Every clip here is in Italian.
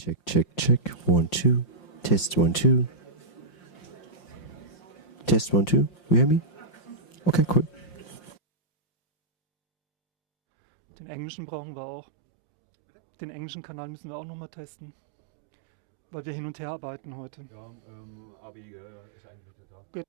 Check, check, check. 1, 2. Test 1, 2. Test 1, 2. You hear me? Okay, cool. Den englischen brauchen wir auch. Den englischen Kanal müssen wir auch nochmal testen. Weil wir hin und her arbeiten heute. Ja, Abi ist eigentlich wieder da. Gut.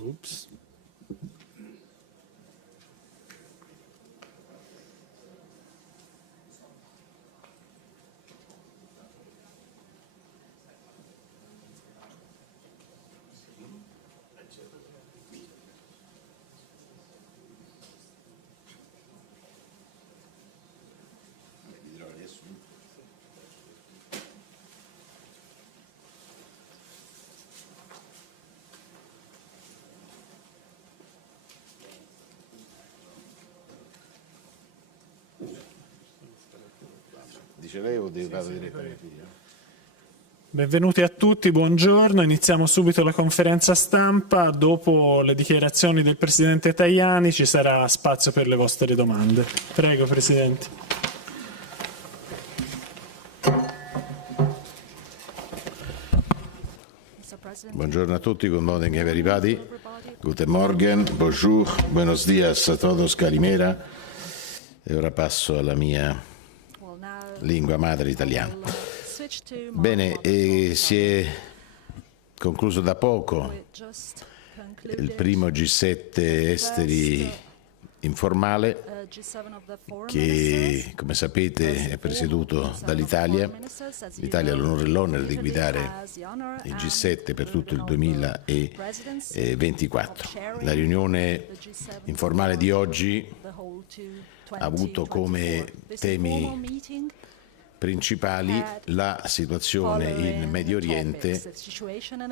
Oops. Dice lei o vado direttamente io? Benvenuti a tutti, buongiorno. Iniziamo subito la conferenza stampa. Dopo le dichiarazioni del Presidente Tajani ci sarà spazio per le vostre domande. Prego, Presidente. Buongiorno a tutti, good morning everybody. Guten Morgen, bonjour, buenos dias a todos, calimera. E ora passo alla mia lingua madre italiana. Bene, si è concluso da poco il primo G7 esteri informale che, come sapete, è presieduto dall'Italia. L'Italia ha l'onore e l'onere di guidare il G7 per tutto il 2024. La riunione informale di oggi ha avuto come temi principali la situazione in Medio Oriente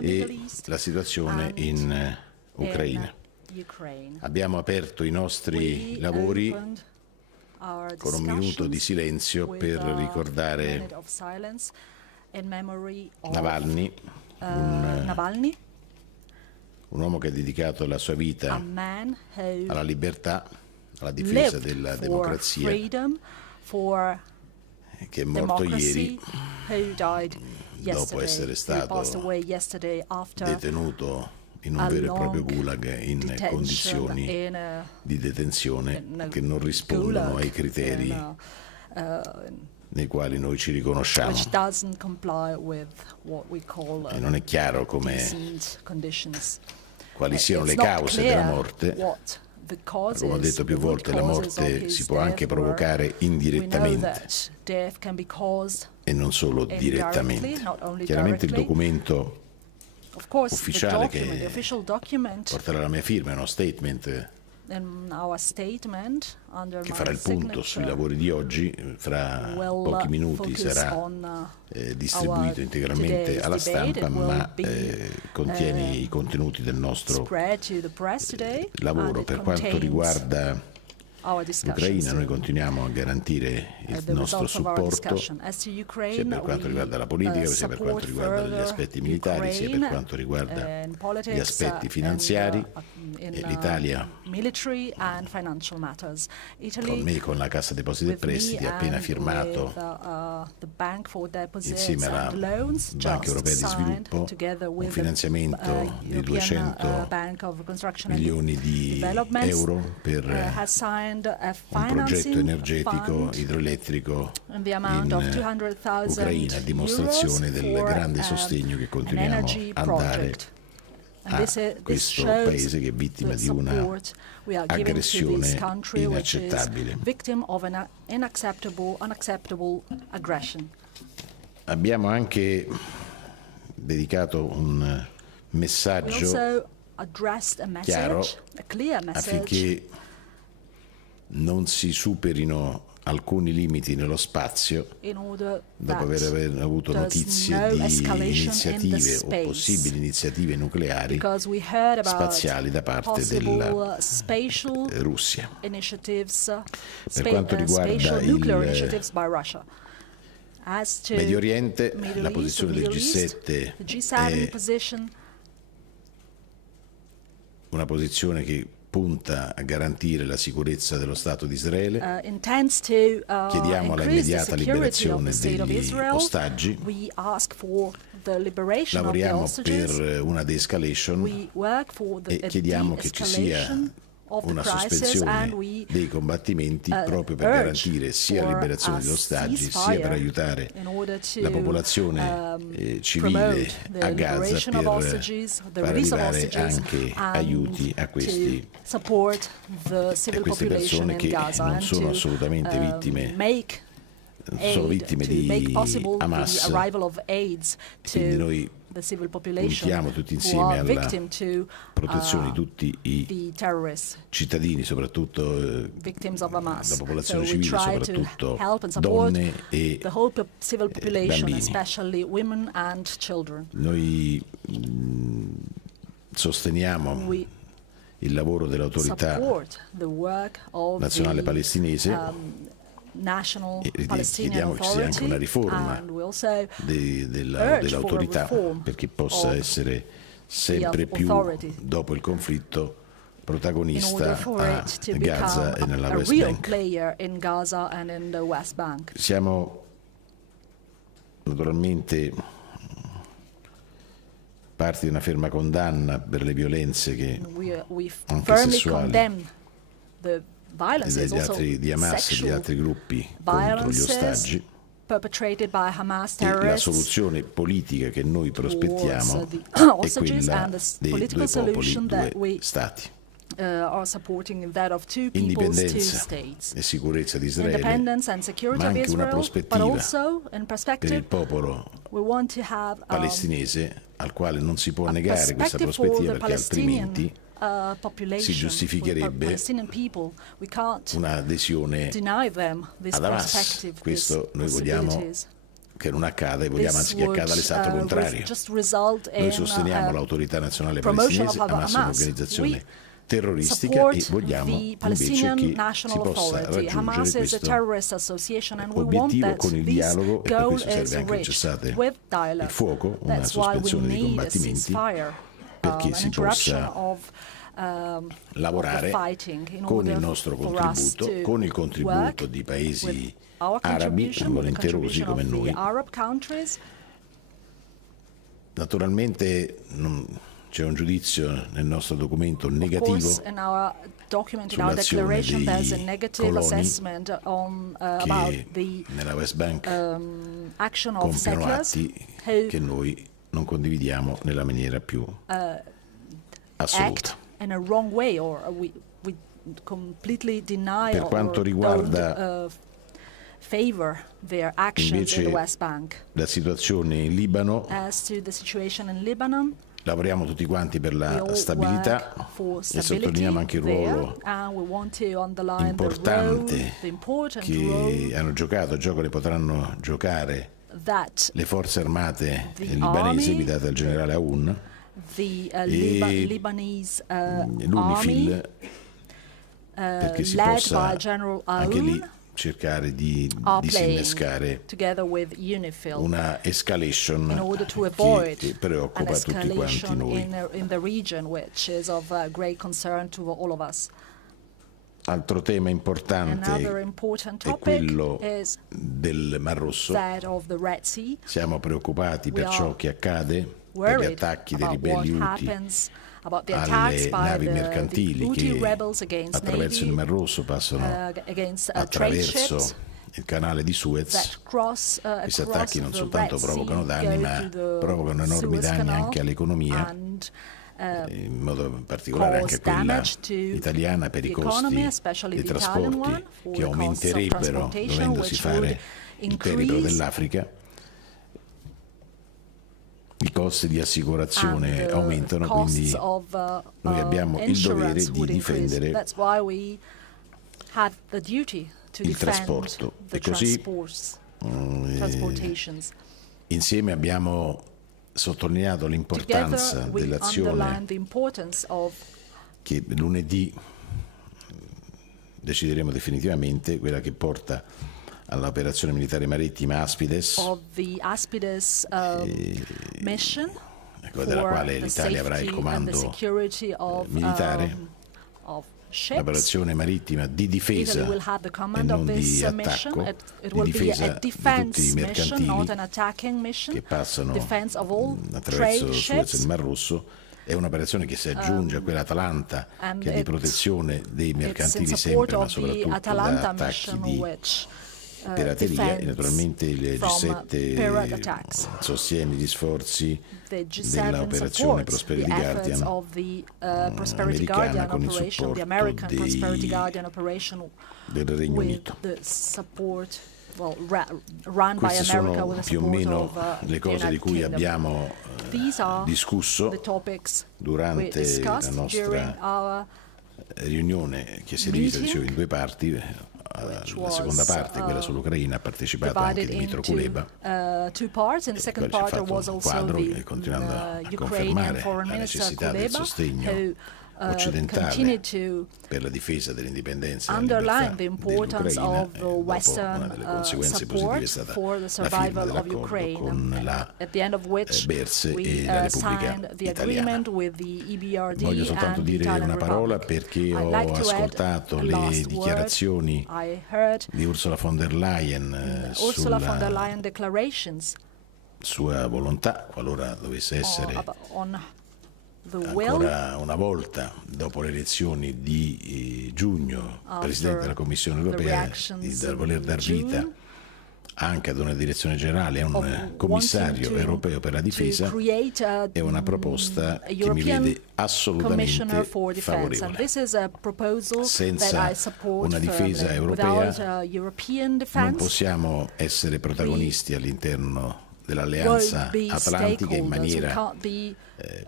e la situazione in Ucraina. Abbiamo aperto i nostri lavori con un minuto di silenzio per ricordare Navalny, un uomo che ha dedicato la sua vita alla libertà, alla difesa della democrazia, che è morto ieri dopo essere stato detenuto in un vero e proprio gulag in condizioni di detenzione che non rispondono ai criteri nei quali noi ci riconosciamo. E non è chiaro quali siano le cause della morte. Come ho detto più volte, la morte si può anche provocare indirettamente e non solo direttamente. Chiaramente il documento ufficiale che porterà la mia firma è uno statement che farà il punto sui lavori di oggi. Fra pochi minuti sarà distribuito integralmente alla stampa, ma contiene i contenuti del nostro lavoro. Per quanto riguarda l'Ucraina, noi continuiamo a garantire il nostro supporto sia per quanto riguarda la politica, sia per quanto riguarda gli aspetti militari, sia per quanto riguarda gli aspetti finanziari. L'Italia, con me, con la Cassa Depositi e Prestiti, ha appena firmato insieme alla Banca Europea di Sviluppo un finanziamento di 200 milioni di euro per un progetto energetico idroelettrico in Ucraina, a dimostrazione del grande sostegno che continuiamo a dare a questo paese che è vittima di una aggressione inaccettabile. Abbiamo anche dedicato un messaggio chiaro affinché non si superino alcuni limiti nello spazio dopo aver avuto notizie di iniziative o possibili iniziative nucleari spaziali da parte della Russia. Per quanto riguarda il Medio Oriente, la posizione del G7 è una posizione che punta a garantire la sicurezza dello Stato di Israele. Chiediamo la immediata liberazione degli ostaggi. Lavoriamo per una de-escalation e chiediamo che ci sia una sospensione dei combattimenti proprio per garantire sia la liberazione degli ostaggi sia per aiutare la popolazione civile a Gaza per far arrivare anche aiuti a queste persone che non sono assolutamente vittime, sono vittime di Hamas. Quindi noi puntiamo tutti insieme alla protezione di tutti i cittadini, soprattutto la popolazione civile, soprattutto donne e bambini. Noi sosteniamo il lavoro dell'autorità nazionale palestinese e chiediamo che ci sia anche una riforma dell'autorità perché possa essere sempre più, dopo il conflitto, protagonista a Gaza e nella West Bank. Siamo naturalmente parte di una ferma condanna per le violenze che anche sessuali di Hamas e degli altri gruppi contro gli ostaggi, e la soluzione politica che noi prospettiamo è quella dei due popoli, due stati. Indipendenza e sicurezza di Israele, ma anche una prospettiva per il popolo palestinese al quale non si può negare questa prospettiva perché altrimenti si giustificherebbe un'adesione ad Hamas. Questo noi vogliamo che non accada e vogliamo anzi che accada l'esatto contrario. Noi sosteniamo l'autorità nazionale palestinese, Hamas è un'organizzazione terroristica e vogliamo invece che si possa raggiungere questo obiettivo con il dialogo e per questo serve anche un cessate il fuoco, una sospensione dei combattimenti perché si possa lavorare con il nostro contributo, con il contributo di paesi arabi volenterosi come noi. Naturalmente c'è un giudizio nel nostro documento negativo sull'azione dei coloni che nella West Bank compiono atti che noi non condividiamo nella maniera più assoluta. Per quanto riguarda invece la situazione in Libano, lavoriamo tutti quanti per la stabilità e sottolineiamo anche il ruolo importante che hanno giocato, che potranno giocare le forze armate libanesi guidate dal generale Aoun e l'UNIFIL perché si possa anche lì cercare di disinnescare una escalation che preoccupa tutti quanti noi. Altro tema importante è quello del Mar Rosso. Siamo preoccupati per ciò che accade, per gli attacchi dei ribelli Houthi alle navi mercantili che attraverso il Mar Rosso passano attraverso il canale di Suez. Questi attacchi non soltanto provocano danni, ma provocano enormi danni anche all'economia, in modo particolare anche a quella italiana per i costi dei trasporti che aumenterebbero dovendosi fare il periplo dell'Africa. I costi di assicurazione aumentano, quindi noi abbiamo il dovere di difendere il trasporto e così insieme abbiamo sottolineato l'importanza dell'azione che lunedì decideremo definitivamente, quella che porta all'operazione militare marittima Aspides, della quale l'Italia avrà il comando militare, l'operazione marittima di difesa e non di attacco, di difesa di tutti i mercantili che passano attraverso Suez e il Mar Rosso È un'operazione che si aggiunge a quella Atalanta, che è di protezione dei mercantili sempre, ma soprattutto da attacchi di pirateria, e naturalmente il G7 sostiene gli sforzi dell'operazione Prosperity Guardian americana con il supporto del Regno Unito. Queste sono più o meno le cose di cui abbiamo discusso durante la nostra riunione, che si è divisa, dicevo, in due parti. La seconda parte, quella sull'Ucraina, ha partecipato anche Dimitro Kuleba, e poi ci ha fatto un quadro, continuando a confermare la necessità del sostegno occidentale per la difesa dell'indipendenza e della libertà dell'Ucraina. Dopo una delle conseguenze positive è stata la firma dell'accordo con la BERS e la Repubblica Italiana. Voglio soltanto dire una parola, perché ho ascoltato le dichiarazioni di Ursula von der Leyen sulla sua volontà, qualora dovesse essere ancora una volta, dopo le elezioni di giugno, Presidente della Commissione europea, di voler dar vita anche ad una direzione generale, a un commissario europeo per la difesa, è una proposta che mi vede assolutamente favorevole. Senza una difesa europea non possiamo essere protagonisti all'interno dell'Alleanza Atlantica in maniera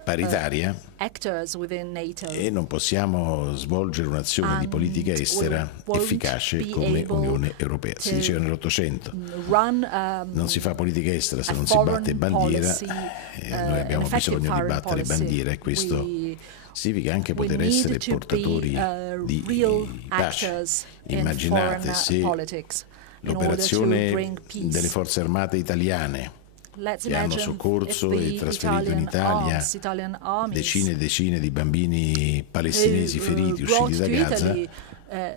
paritaria, e non possiamo svolgere un'azione di politica estera efficace come Unione Europea. Si diceva nell'Ottocento, non si fa politica estera se non si batte bandiera. Noi abbiamo bisogno di battere bandiera, e questo significa anche poter essere portatori di pace. Immaginate se l'operazione delle forze armate italiane, che hanno soccorso e trasferito in Italia decine e decine di bambini palestinesi feriti usciti da Gaza,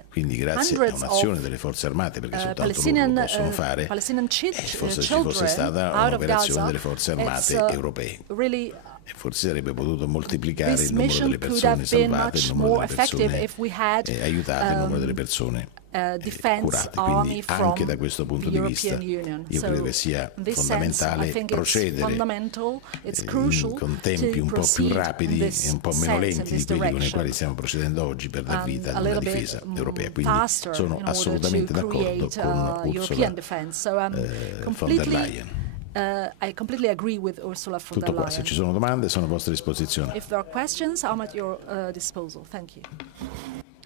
quindi grazie a un'azione delle forze armate, perché soltanto loro lo possono fare, forse ci fosse stata un'operazione delle forze armate europee, e forse sarebbe potuto moltiplicare il numero delle persone salvate, il numero delle persone aiutate, il numero delle persone curate. Quindi anche da questo punto di vista io credo che sia fondamentale procedere con tempi un po' più rapidi e un po' meno lenti di quelli con i quali stiamo procedendo oggi, per dar vita ad una difesa europea. Quindi sono assolutamente d'accordo con Ursula von der Leyen. I completely agree with Ursula von der Tutto qua. Leyen. Se ci sono domande, sono a vostra disposizione. If there are questions, I'm at your disposal. Thank you.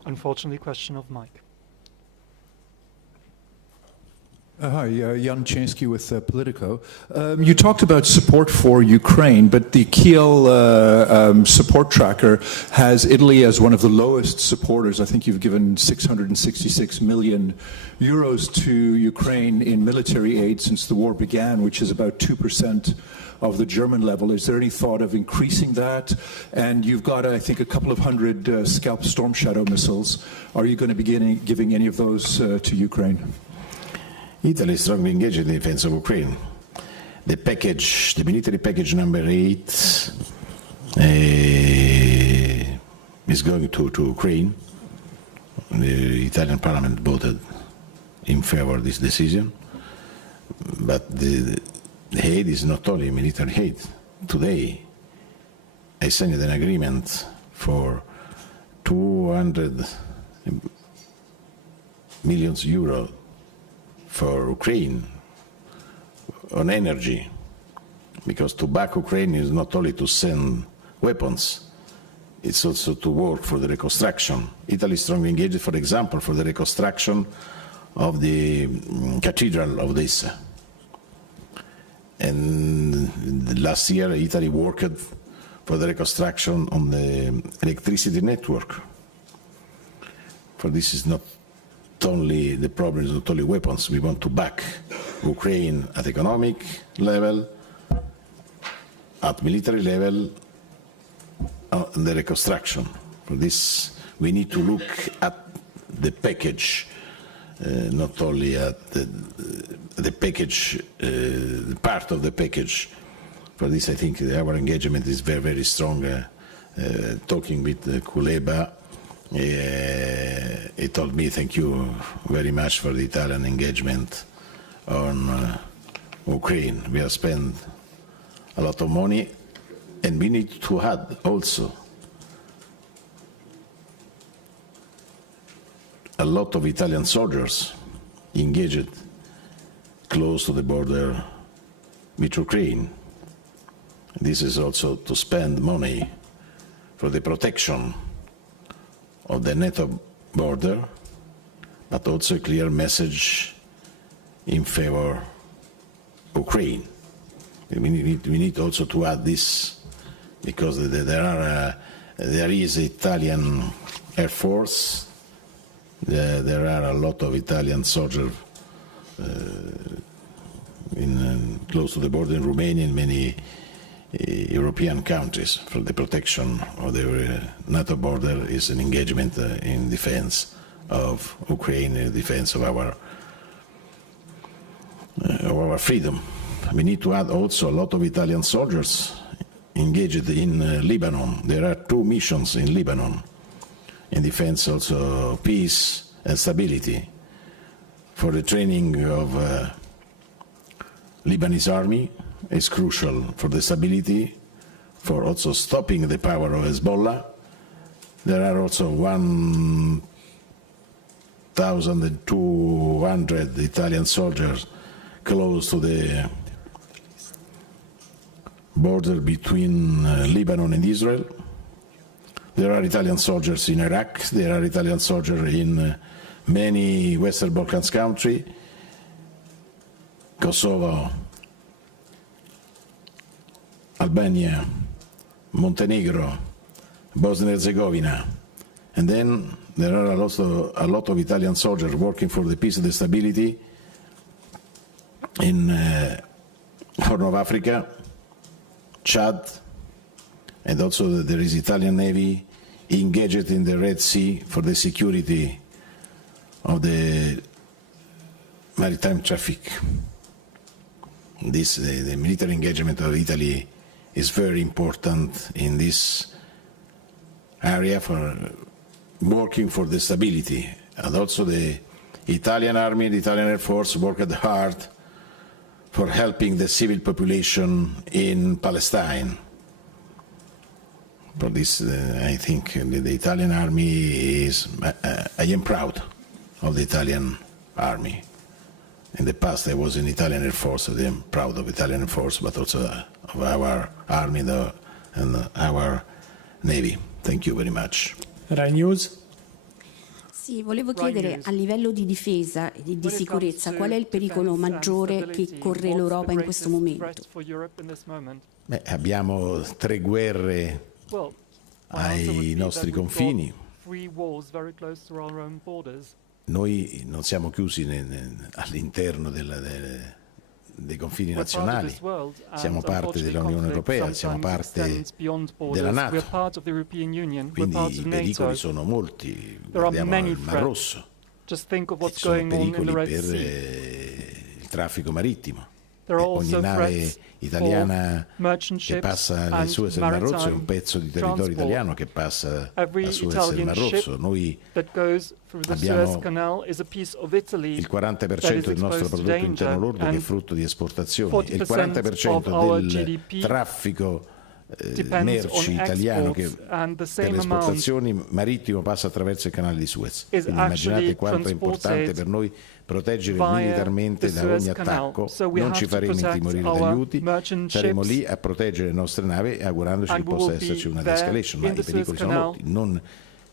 Unfortunately, question of Mike. Hi, Jan Chansky with Politico. You talked about support for Ukraine, but the Kiel support tracker has Italy as one of the lowest supporters. I think you've given 666 million euros to Ukraine in military aid since the war began, which is about 2% of the German level. Is there any thought of increasing that? And you've got, I think, a couple of hundred Scalp Storm Shadow missiles. Are you going to be giving any of those to Ukraine? Italy is strongly engaged in the defense of Ukraine. The package, the military package number 8 is going to Ukraine. The Italian Parliament voted in favor of this decision. But the aid is not only military aid. Today, I signed an agreement for 200 million euro for Ukraine on energy, because to back Ukraine is not only to send weapons, it's also to work for the reconstruction. Italy is strongly engaged, for example, for the reconstruction of the Cathedral of Odessa. And last year, Italy worked for the reconstruction on the electricity network. For this is not only the problem, is not only weapons. We want to back Ukraine at economic level, at military level, on the reconstruction. For this, we need to look at the package, not only at the package, the part of the package. For this, I think our engagement is very, very strong talking with Kuleba, he told me, thank you very much for the Italian engagement on Ukraine. We have spent a lot of money, and we need to add also a lot of Italian soldiers engaged close to the border with Ukraine. This is also to spend money for the protection of the NATO border, but also a clear message in favor of Ukraine. We need also to add this, because there is Italian Air Force, there are a lot of Italian soldiers close to the border in Romania and many European countries. For the protection of the NATO border is an engagement in defense of Ukraine, in defense of our freedom. We need to add also a lot of Italian soldiers engaged in Lebanon. There are 2 missions in Lebanon, in defense also of peace and stability. For the training of Lebanese army is crucial for the stability, for also stopping the power of Hezbollah. There are also 1,200 Italian soldiers close to the border between Lebanon and Israel. There are Italian soldiers in Iraq, there are Italian soldiers in many Western Balkans countries, Kosovo, Albania, Montenegro, Bosnia and Herzegovina, and then there are also a lot of Italian soldiers working for the peace and the stability in Horn of Africa, Chad, and also there is Italian Navy engaged in the Red Sea for the security of the maritime traffic. The military engagement of Italy is very important in this area for working for the stability. And also the Italian Army, the Italian Air Force worked hard for helping the civil population in Palestine. For this, I think the Italian Army is, I am proud of the Italian Army. In the past I was in Italian Air Force, I am proud of Italian Air Force, but also of our Army and our Navy. Thank you very much. Rai News? Sì, volevo chiedere a livello di difesa e di sicurezza qual è il pericolo maggiore che corre l'Europa in questo momento? Abbiamo 3 guerre ai nostri confini. Noi non siamo chiusi all'interno dei confini nazionali, siamo parte dell'Unione Europea, siamo parte della NATO, quindi i pericoli sono molti. Guardiamo il Mar Rosso, sono pericoli per il traffico marittimo. Ogni nave italiana che passa nel Suez e nel Mar Rosso è un pezzo di territorio italiano che passa a Suez e nel Mar Rosso. Noi abbiamo il 40% del nostro prodotto interno lordo che è frutto di esportazioni e il 40% del traffico merci italiano che per le esportazioni marittimo passa attraverso il canale di Suez. Quindi immaginate quanto è importante per noi proteggere militarmente da ogni attacco. Non ci faremo intimorire dagli Houthi, saremo lì a proteggere le nostre navi augurandoci che possa esserci una de-escalation, ma i pericoli sono molti, non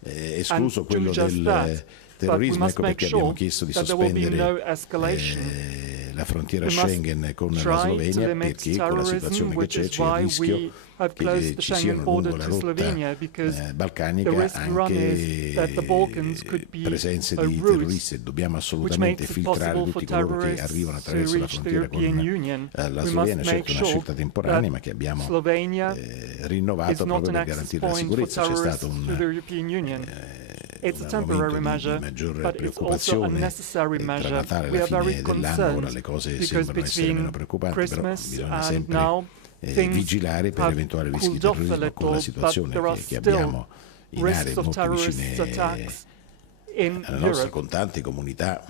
escluso quello del terrorismo. Ecco perché abbiamo chiesto di sospendere la frontiera Schengen con la Slovenia, perché con la situazione che c'è il rischio che ci siano lungo la rotta balcanica anche presenze di terroristi. Dobbiamo assolutamente filtrare tutti coloro che arrivano attraverso la frontiera con la Slovenia. Certo, una scelta temporanea, ma che abbiamo rinnovato proprio per garantire la sicurezza. C'è stato un momento di maggior preoccupazione tra Natale e la fine dell'anno. Ora le cose sembrano essere meno preoccupanti, però bisogna sempre vigilare per eventuali rischi di terrorismo con la situazione che abbiamo in aree molto vicine alla nostra, con tante comunità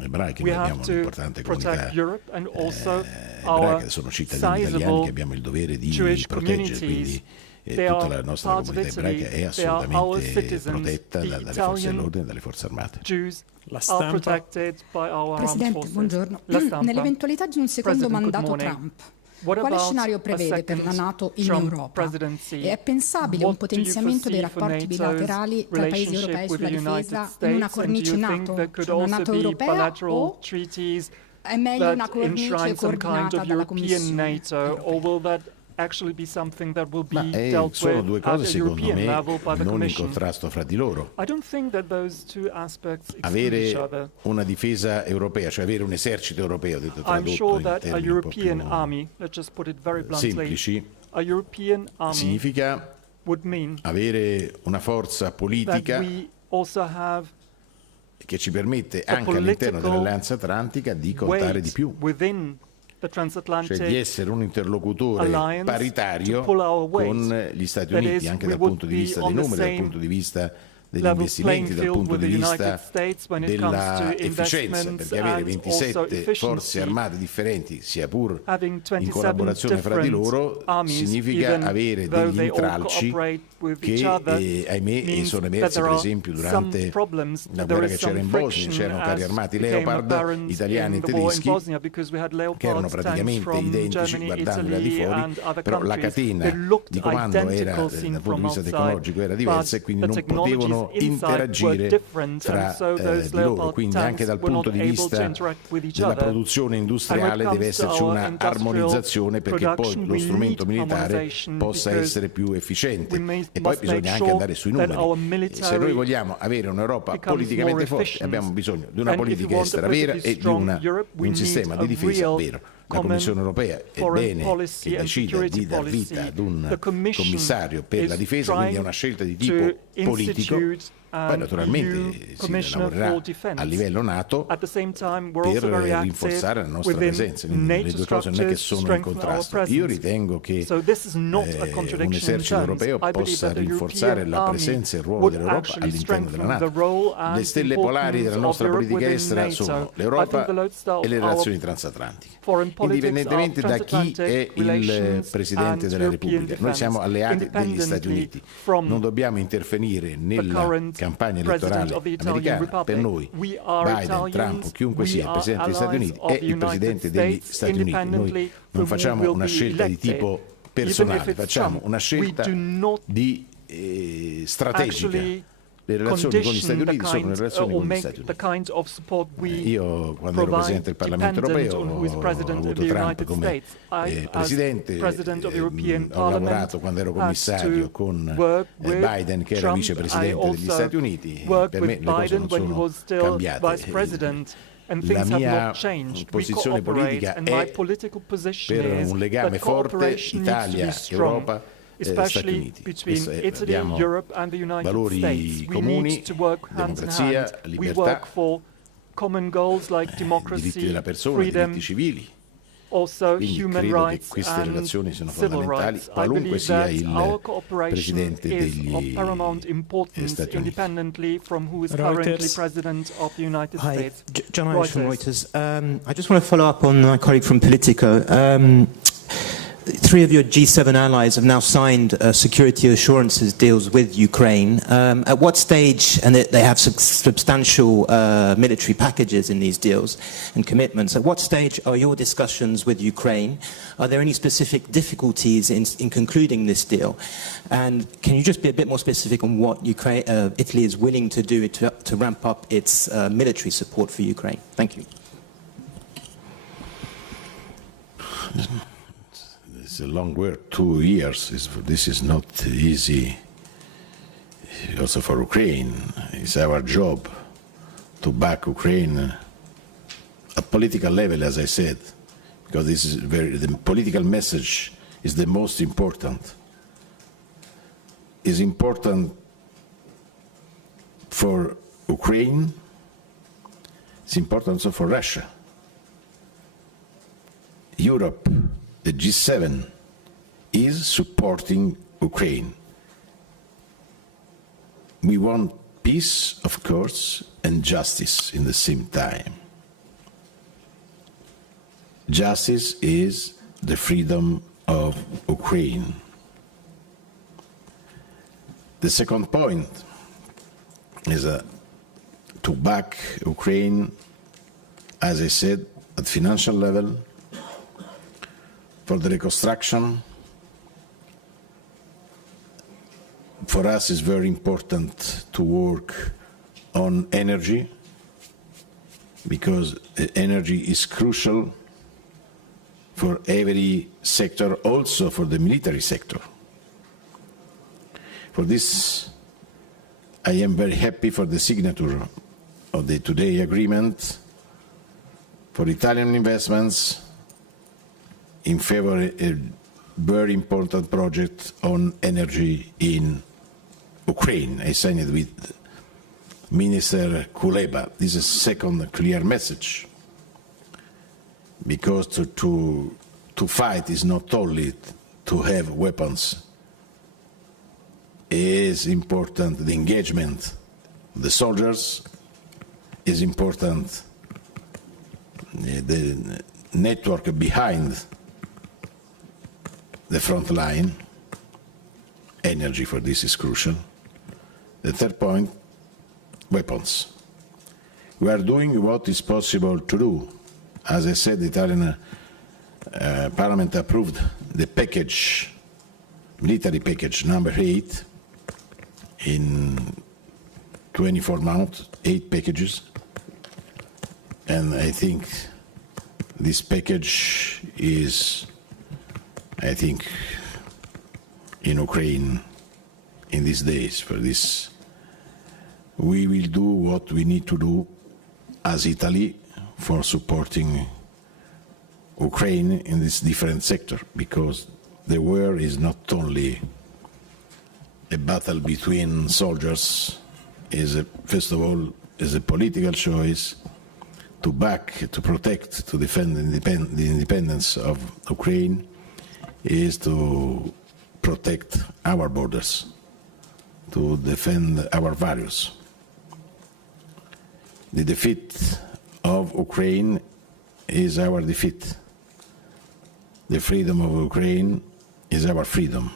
ebraiche. Noi abbiamo un'importante comunità ebraica, sono cittadini italiani che abbiamo il dovere di proteggere, quindi tutta la nostra comunità ebraica è assolutamente protetta dalle forze dell'ordine e dalle forze armate. La stampa. Presidente, buongiorno. Nell'eventualità di un secondo mandato Trump, quale scenario prevede per la NATO in Europa? E è pensabile un potenziamento dei rapporti bilaterali tra i paesi europei sulla difesa in una cornice NATO, cioè una NATO europea, o è meglio una cornice coordinata dalla Commissione europea? Sono due cose secondo me non in contrasto fra di loro. Avere una difesa europea, cioè avere un esercito europeo, detto tradotto in termini un po' più semplici, significa avere una forza politica che ci permette anche all'interno dell'Alleanza Atlantica di contare di più, cioè di essere un interlocutore paritario con gli Stati Uniti, anche dal punto di vista dei numeri, dal punto di vista degli investimenti, dal punto di vista della efficienza, perché avere 27 forze armate differenti, sia pur in collaborazione fra di loro, significa avere degli intralci che, ahimè, sono emersi per esempio durante la guerra che c'era in Bosnia. C'erano carri armati Leopard, italiani e tedeschi, che erano praticamente identici guardandoli al di fuori, però la catena di comando era, dal punto di vista tecnologico, era diversa e quindi non potevano interagire fra di loro, quindi anche dal punto di vista della produzione industriale deve esserci una armonizzazione perché poi lo strumento militare possa essere più efficiente. E poi bisogna anche andare sui numeri. Se noi vogliamo avere un'Europa politicamente forte, abbiamo bisogno di una politica estera vera e di un sistema di difesa vero. La Commissione europea è bene che decida di dar vita ad un commissario per la difesa, quindi è una scelta di tipo politico. Poi naturalmente si lavorerà a livello NATO per rinforzare la nostra presenza, quindi le due cose non è che sono in contrasto. Io ritengo che un esercito europeo possa rinforzare la presenza e il ruolo dell'Europa all'interno della NATO. Le stelle polari della nostra politica estera sono l'Europa e le relazioni transatlantiche, indipendentemente da chi è il Presidente della Repubblica. Noi siamo alleati degli Stati Uniti, non dobbiamo intervenire nella campagna elettorale americana. Per noi Biden, Trump o chiunque sia il Presidente degli Stati Uniti è il Presidente degli Stati Uniti. Noi non facciamo una scelta di tipo personale, facciamo una scelta di strategica. Le relazioni con gli Stati Uniti sono le relazioni con gli Stati Uniti. Io, quando ero Presidente del Parlamento europeo, ho avuto Trump come Presidente, ho lavorato quando ero commissario con Biden, che era Vicepresidente degli Stati Uniti. Per me le cose non sono cambiate. La mia posizione politica è per un legame forte Italia-Europa Stati Uniti. Abbiamo valori comuni, democrazia, libertà, diritti della persona, diritti civili. Quindi credo che queste relazioni siano fondamentali, qualunque sia il Presidente degli Stati Uniti. Hi, John Irish from Reuters. I just want to follow up on my colleague from Politico. Three of your G7 allies have now signed security assurances deals with Ukraine. At what stage, and they have substantial military packages in these deals and commitments, at what stage are your discussions with Ukraine? Are there any specific difficulties in concluding this deal? And can you just be a bit more specific on what Italy is willing to do to ramp up its military support for Ukraine? Thank you. It's a long word, 2 years. This is not easy. Also for Ukraine, it's our job to back Ukraine at political level, as I said, because this is the political message is the most important. It's important for Ukraine. It's important also for Russia, Europe. The G7 is supporting Ukraine. We want peace, of course, and justice in the same time. Justice is the freedom of Ukraine. The second point is to back Ukraine, as I said, at financial level, for the reconstruction. For us, it's very important to work on energy, because energy is crucial for every sector, also for the military sector. For this, I am very happy for the signature of the today agreement for Italian investments in favor of a very important project on energy in Ukraine. I signed it with Minister Kuleba. This is a second clear message, because to fight is not only to have weapons. It is important the engagement of the soldiers, is important the network behind the front line. Energy for this is crucial. The third point, weapons. We are doing what is possible to do. As I said, the Italian Parliament approved the package, military package number 8 in 24 months, 8 packages. And I think this package is, I think, in Ukraine in these days. For this, we will do what we need to do as Italy for supporting Ukraine in this different sector, because the war is not only a battle between soldiers, first of all, is a political choice to back, to protect, to defend the independence of Ukraine, is to protect our borders, to defend our values. The defeat of Ukraine is our defeat. The freedom of Ukraine is our freedom.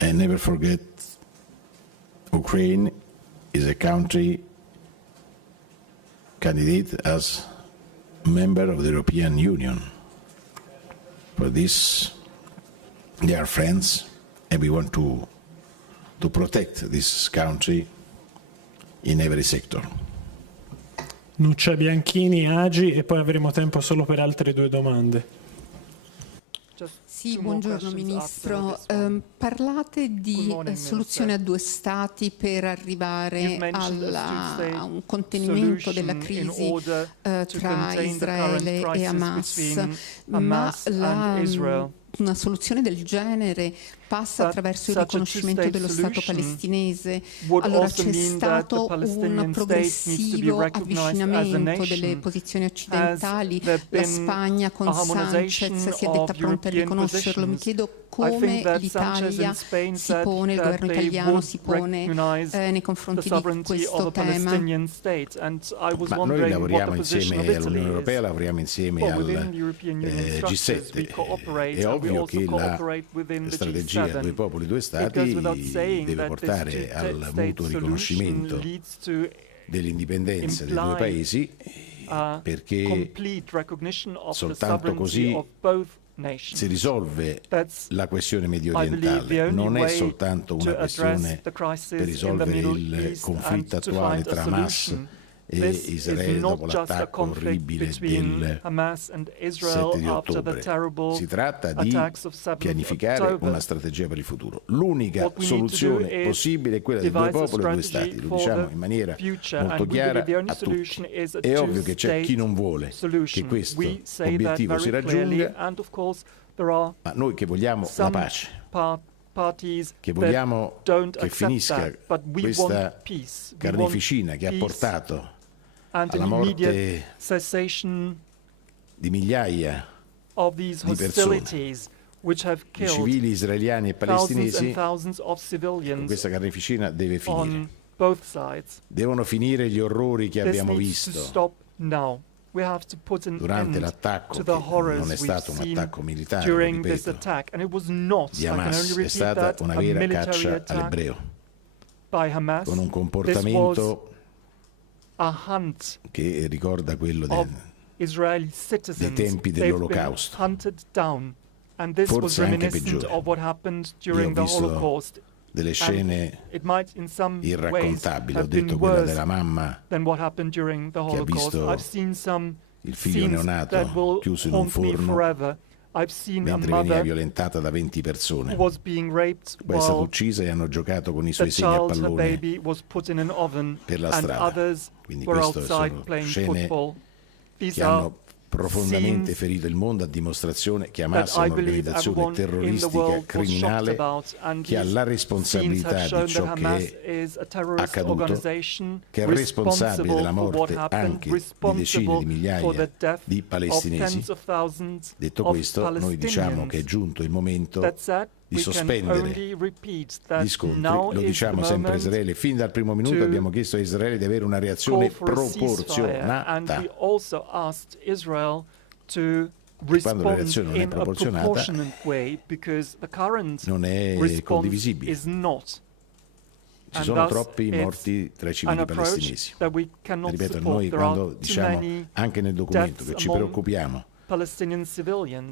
And never forget, Ukraine is a country candidate as member of the European Union. For this, they are friends, and we want to protect this country in every sector. Nuccia Bianchini, Agi, e poi avremo tempo solo per altre 2 domande. Sì, buongiorno Ministro. Parlate di soluzione a 2 stati per arrivare a un contenimento della crisi tra Israele e Hamas, ma una soluzione del genere passa attraverso il riconoscimento dello Stato palestinese. Allora c'è stato un progressivo avvicinamento delle posizioni occidentali, la Spagna con Sanchez si è detta pronta a riconoscerlo. Mi chiedo come l'Italia si pone, il governo italiano si pone nei confronti di questo tema. Ma noi lavoriamo insieme all'Unione Europea, lavoriamo insieme al G7. È ovvio che la strategia 2 popoli, 2 stati deve portare al mutuo riconoscimento dell'indipendenza dei 2 paesi, perché soltanto così si risolve la questione mediorientale. Non è soltanto una questione per risolvere il conflitto attuale tra Hamas e Israele dopo l'attacco orribile del 7 di ottobre. Si tratta di pianificare una strategia per il futuro. L'unica soluzione possibile è quella di 2 popoli e 2 stati. Lo diciamo in maniera molto chiara a tutti. È ovvio che c'è chi non vuole che questo obiettivo si raggiunga, ma noi che vogliamo la pace, che vogliamo che finisca questa carneficina che ha portato alla morte di migliaia di persone, i civili israeliani e palestinesi, questa carneficina deve finire. Devono finire gli orrori che abbiamo visto durante l'attacco, che non è stato un attacco militare, lo ripeto, di Hamas, è stata una vera caccia all'ebreo, con un comportamento che ricorda quello dei tempi dell'Olocausto, forse anche peggiore. Io ho visto delle scene irraccontabili, ho detto quella della mamma che ha visto il figlio neonato chiuso in un forno mentre veniva violentata da 20 persone. Poi è stata uccisa e hanno giocato con i suoi seni a pallone per la strada. Quindi queste sono scene che hanno profondamente ferito il mondo, a dimostrazione che Hamas è un'organizzazione terroristica criminale che ha la responsabilità di ciò che è accaduto, che è responsabile della morte anche di decine di migliaia di palestinesi. Detto questo, noi diciamo che è giunto il momento di sospendere gli scontri. Lo diciamo sempre a Israele. Fin dal primo minuto abbiamo chiesto a Israele di avere una reazione proporzionata. Quando la reazione non è proporzionata, non è condivisibile. Ci sono troppi morti tra i civili palestinesi. Ripeto, noi quando diciamo anche nel documento che ci preoccupiamo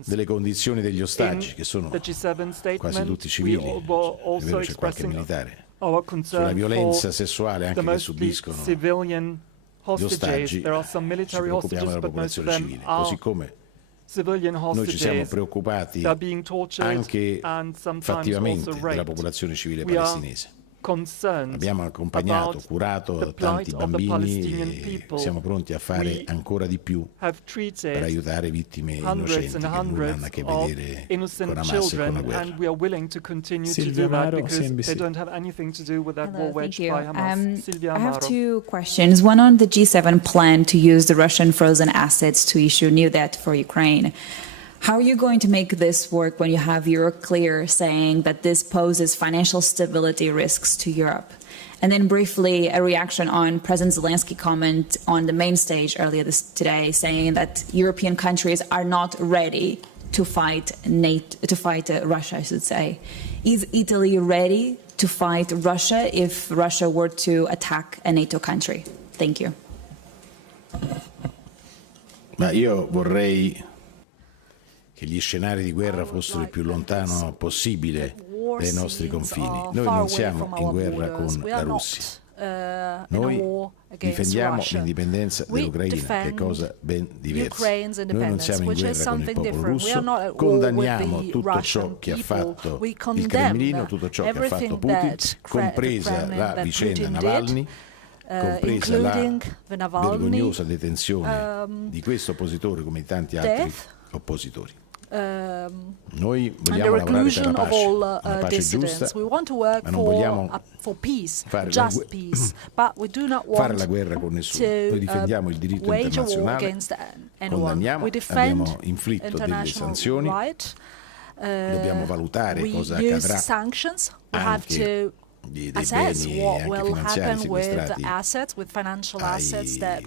delle condizioni degli ostaggi, che sono quasi tutti civili, è vero, c'è qualche militare, sulla violenza sessuale anche che subiscono gli ostaggi, ci preoccupiamo della popolazione civile, così come noi ci siamo preoccupati anche fattivamente della popolazione civile palestinese. Abbiamo accompagnato, curato tanti bambini e siamo pronti a fare ancora di più per aiutare vittime innocenti che nulla hanno a che vedere con Hamas e con la guerra. Silvia Amaro, CNBC. I have two questions. One on the G7 plan to use the Russian frozen assets to issue new debt for Ukraine. How are you going to make this work when you have Euroclear saying that this poses financial stability risks to Europe? And then briefly, a reaction on President Zelensky's comment on the main stage earlier today, saying that European countries are not ready to fight Russia, I should say. Is Italy ready to fight Russia if Russia were to attack a NATO country? Thank you. Ma io vorrei che gli scenari di guerra fossero il più lontano possibile dai nostri confini. Noi non siamo in guerra con la Russia. Noi difendiamo l'indipendenza dell'Ucraina, che è cosa ben diversa. Noi non siamo in guerra con il popolo russo, condanniamo tutto ciò che ha fatto il Cremlino, tutto ciò che ha fatto Putin, compresa la vicenda Navalny, compresa la vergognosa detenzione di questo oppositore come di tanti altri oppositori. Noi vogliamo lavorare per la pace, una pace giusta, ma non vogliamo fare la guerra con nessuno. Noi difendiamo il diritto internazionale, condanniamo, abbiamo inflitto delle sanzioni, dobbiamo valutare cosa accadrà anche dei beni anche finanziari sequestrati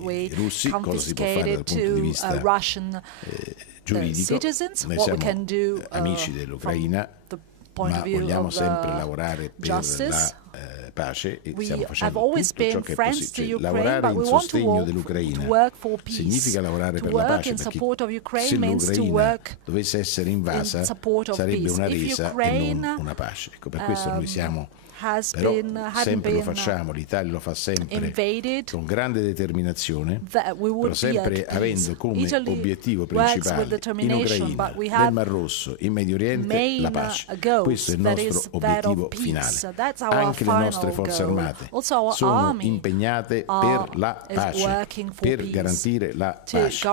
ai russi, cosa si può fare dal punto di vista giuridico. Noi siamo amici dell'Ucraina, ma vogliamo sempre lavorare per la pace e stiamo facendo tutto ciò che è possibile. Lavorare in sostegno dell'Ucraina significa lavorare per la pace, perché se l'Ucraina dovesse essere invasa sarebbe una resa e non una pace. Ecco, per questo noi siamo però sempre lo facciamo, l'Italia lo fa sempre con grande determinazione, però sempre avendo come obiettivo principale in Ucraina, nel Mar Rosso, in Medio Oriente la pace. Questo è il nostro obiettivo finale. Anche le nostre forze armate sono impegnate per la pace, per garantire la pace.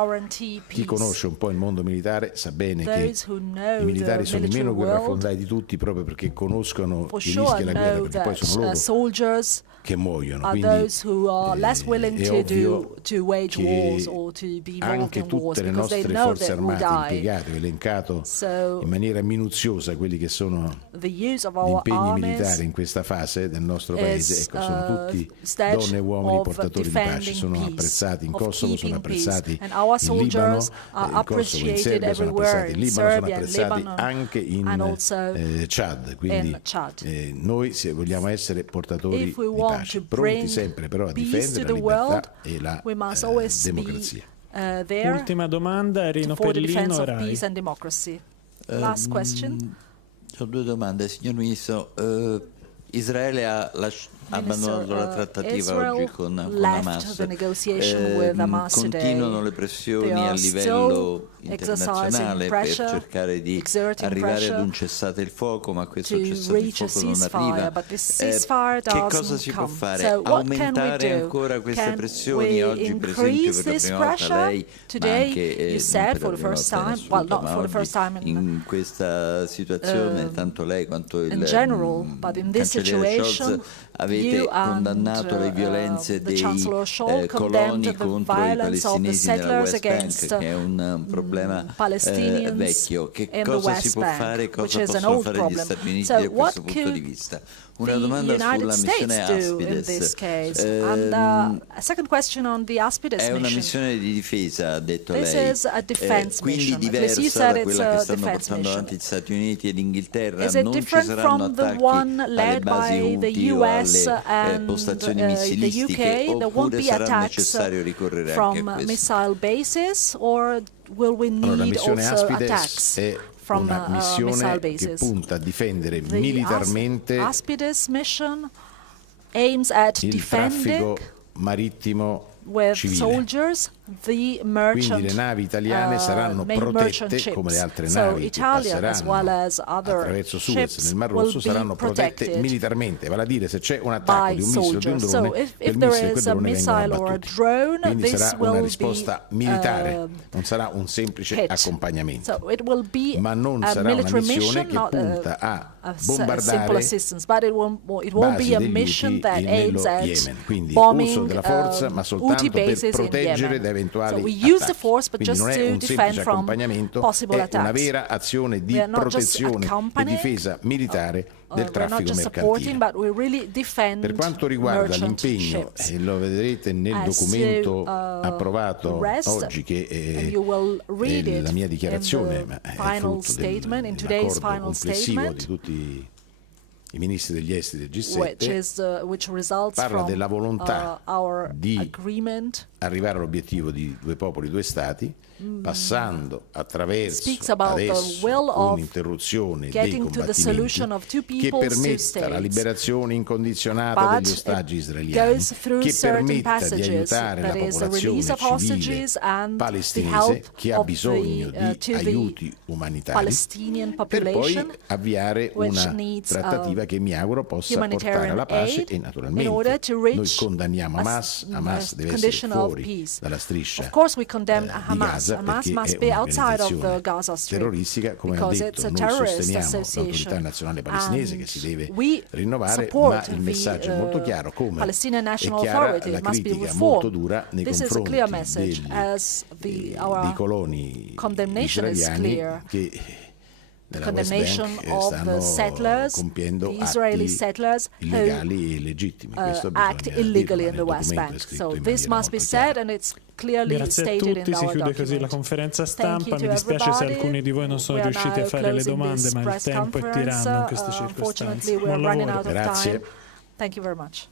Chi conosce un po' il mondo militare sa bene che i militari sono i meno guerrafondai di tutti, proprio perché conoscono i rischi che la guerra guerra, perché poi sono loro soldiers che muoiono. are Quindi those who are less willing to wage wars or to be involved anche in wars tutte le because they nostre know forze they will armate die. impiegate, ho elencato So in maniera minuziosa quelli che sono the use of gli our impegni armies militari in questa fase del nostro paese, is, ecco, sono tutti stage donne e uomini of portatori di pace, defending sono peace, apprezzati in of Kosovo, sono keeping peace. apprezzati And our in Libano, soldiers are in Kosovo, in Serbia sono everywhere, apprezzati, in in Libano sono Serbia, in apprezzati Lebanon, anche and also in Chad, quindi in Chad. noi vogliamo essere portatori If we di want pace, to pronti bring sempre però a peace difendere to la the world, libertà e la we must always democrazia. be there Ultima domanda, Rino for the defense Pellino, of Rai. peace and democracy. Last question. Ho due domande, signor Ministro. Israele ha abbandonato la trattativa oggi con Hamas. Continuano le pressioni a livello internazionale per cercare di arrivare ad un cessate il fuoco, ma questo cessate il fuoco non arriva. Che cosa si può fare? Aumentare ancora queste pressioni? Oggi, per esempio, per la prima volta lei, ma anche in questa situazione, tanto lei quanto il cancelliere Scholz avete condannato le violenze dei coloni contro i palestinesi nella West Bank, che è un problema vecchio. Che cosa si può fare, cosa possono fare gli Stati Uniti da questo punto di vista? Una domanda sulla missione Aspides. È una missione di difesa, ha detto lei, quindi diversa da quella che stanno portando avanti gli Stati Uniti ed Inghilterra. Non ci saranno attacchi alle basi Houthi o alle postazioni missilistiche, oppure sarà necessario ricorrere anche a questo? Allora, la missione Aspides è una missione che punta a difendere militarmente il traffico marittimo civile. Quindi le navi italiane saranno protette come le altre navi che passeranno attraverso Suez nel Mar Rosso, saranno protette militarmente, vale a dire se c'è un attacco di un missile o di un drone, quel missile e quel drone vengono abbattuti. Quindi sarà una risposta militare, non sarà un semplice accompagnamento, ma non sarà una missione che punta a bombardare basi degli Houthi nello Yemen, quindi uso della forza ma soltanto per proteggere da eventuali attacchi. Quindi non è un semplice accompagnamento, è una vera azione di protezione e difesa militare del traffico mercantile. Per quanto riguarda l'impegno, e lo vedrete nel documento approvato oggi, che è la mia dichiarazione, ma è frutto dell'accordo complessivo di tutti i ministri degli esteri del G7, parla della volontà di arrivare all'obiettivo di due popoli, due stati, passando attraverso adesso un'interruzione dei combattimenti che permetta la liberazione incondizionata degli ostaggi israeliani, che permetta di aiutare la popolazione civile palestinese che ha bisogno di aiuti umanitari, per poi avviare una trattativa che mi auguro possa portare alla pace e naturalmente noi condanniamo Hamas. Hamas deve essere fuori dalla striscia di Gaza, perché è un'organizzazione terroristica, come ha detto. Noi sosteniamo l'autorità nazionale palestinese che si deve rinnovare, ma il messaggio è molto chiaro, come è chiara la critica molto dura nei confronti dei coloni israeliani che nella West Bank stanno compiendo atti illegali e illegittimi. Questo act illegally in the West Bank. So this must be said, and it's clearly Grazie a stated in tutti, si our chiude così la document. conferenza stampa. Mi dispiace se alcuni di voi non sono riusciti a fare le domande, ma il tempo è tiranno in queste circostanze. Buon lavoro. Thank you very much.